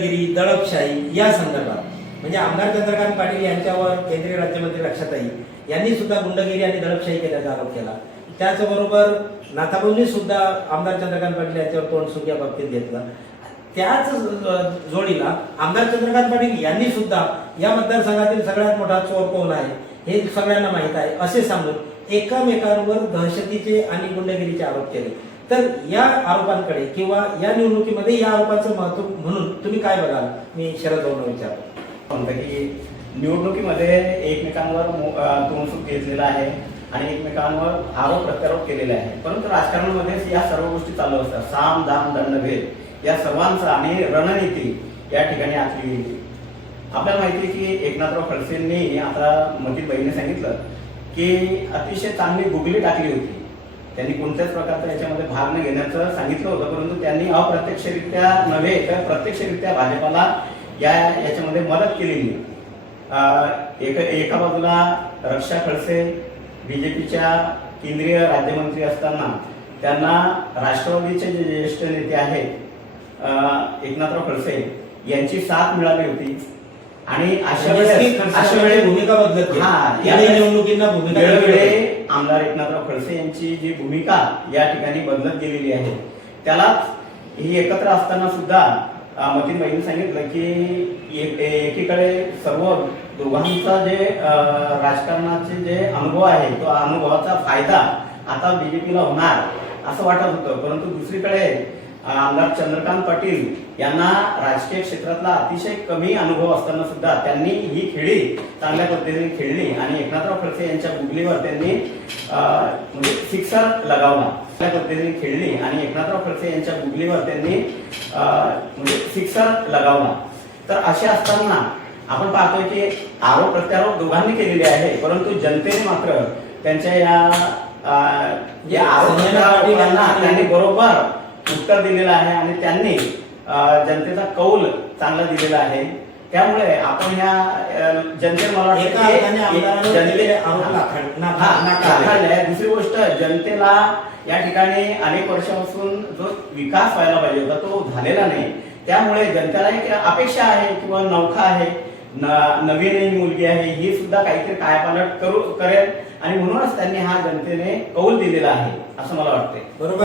गुंडगिरी, दडपशाही या संदर्भात म्हणजे आमदार चंद्रकांत पाटील यांच्यावर केंद्रीय राज्यमंत्री रक्षाताई यांनी सुद्धा गुंडगिरी आणि दडपशाही केल्याचा आरोप केला। त्याचबरोबर नाथाभाऊंनी सुद्धा आमदार चंद्रकांत पाटील यांच्यावर तोंड सुख या बाबतीत घेतलं। त्याच जोडीला आमदार चंद्रकांत पाटील यांनी सुद्धा या मतदारसंघातील सगळ्यात मोठा चोर कोण आहे हे सगळ्यांना माहीत आहे असे सांगून एकमेकांवर दहशतीचे आणि गुंडगिरीचे आरोप केले। तर या आरोपांकडे किंवा या निवडणुकीमध्ये या आरोपांचं महत्व म्हणून तुम्ही काय बघाल? मी शरद भाऊंना विचारतो। म्हणतो की निवडणुकीमध्ये एकमेकांवर तोंडसुख घेतलेला आहे आणि एकमेकांवर आरोप प्रत्यारोप केलेले आहे, परंतु राजकारणामध्ये या सर्व गोष्टी चालू असतात। साम दाम दंडभेद या सर्वांचा आणि रणनीती या ठिकाणी आखली गेली। आपल्याला माहिती आहे की एकनाथराव खडसेंनी आता मतीबाईंनी सांगितलं की अतिशय चांगली गुगली टाकली होती। त्यांनी कोणत्याच प्रकारचा याच्यामध्ये भाग न घेण्याचं सांगितलं होतं, परंतु त्यांनी अप्रत्यक्षरित्या नव्हे तर प्रत्यक्षरित्या भाजपाला याच्यामध्ये मदत केलेली। एका बाजूला रक्षा खडसे बीजेपीच्या केंद्रीय राज्यमंत्री असताना त्यांना राष्ट्रवादीचे जे ज्येष्ठ नेते आहेत एकनाथराव खडसे यांची साथ मिळाली होती आणि अशा वेळेस भूमिका बदलत निवडणुकींना भूमिका वेळोवेळी आमदार एकनाथराव खडसे यांची जी भूमिका या ठिकाणी बदलत गेलेली आहे, त्यालाच ही एकत्र असताना सुद्धा मतीबाईंनी सांगितलं की एकीकडे सर्व दोघांचा जे राजकारणाचे जे अनुभव आहे तो अनुभवाचा फायदा आता बीजेपीला होणार असं वाटत होतं, परंतु दुसरीकडे आमदार चंद्रकांत पाटील यांना राजकीय क्षेत्रातला अतिशय कमी अनुभव असताना सुद्धा त्यांनी ही खेळी चांगल्या पद्धतीने खेळली आणि एकनाथराव खडसे यांच्या गुगलीवर त्यांनी म्हणजे सिक्सर लगावला। चांगल्या पद्धतीने खेळली आणि एकनाथराव खडसे यांच्या गुगलीवर त्यांनी म्हणजे सिक्सर लगावला। तर असे असताना आपण पाहतोय की आरोप प्रत्यारोप दोघांनी केलेले आहे, परंतु जनतेने मात्र त्यांच्या या आरोपांना त्यांनी बरोबर उत्तर दिलेलं आहे आणि त्यांनी जनतेचा कौल चांगला दिलेला आहे। त्यामुळे आपण या जनतेला मला वाटतं दुसरी गोष्ट जनतेला या ठिकाणी अनेक वर्षापासून जो विकास व्हायला पाहिजे होता तो झालेला नाही। त्यामुळे जनतेला एक अपेक्षा आहे किंवा नौखा आहे, नवीन मुलगी आहे, ही सुद्धा काहीतरी कायापालट करेल आणि म्हणूनच त्यांनी हा जनतेने कौल दिलेला आहे असं मला वाटतंय। बरोबर।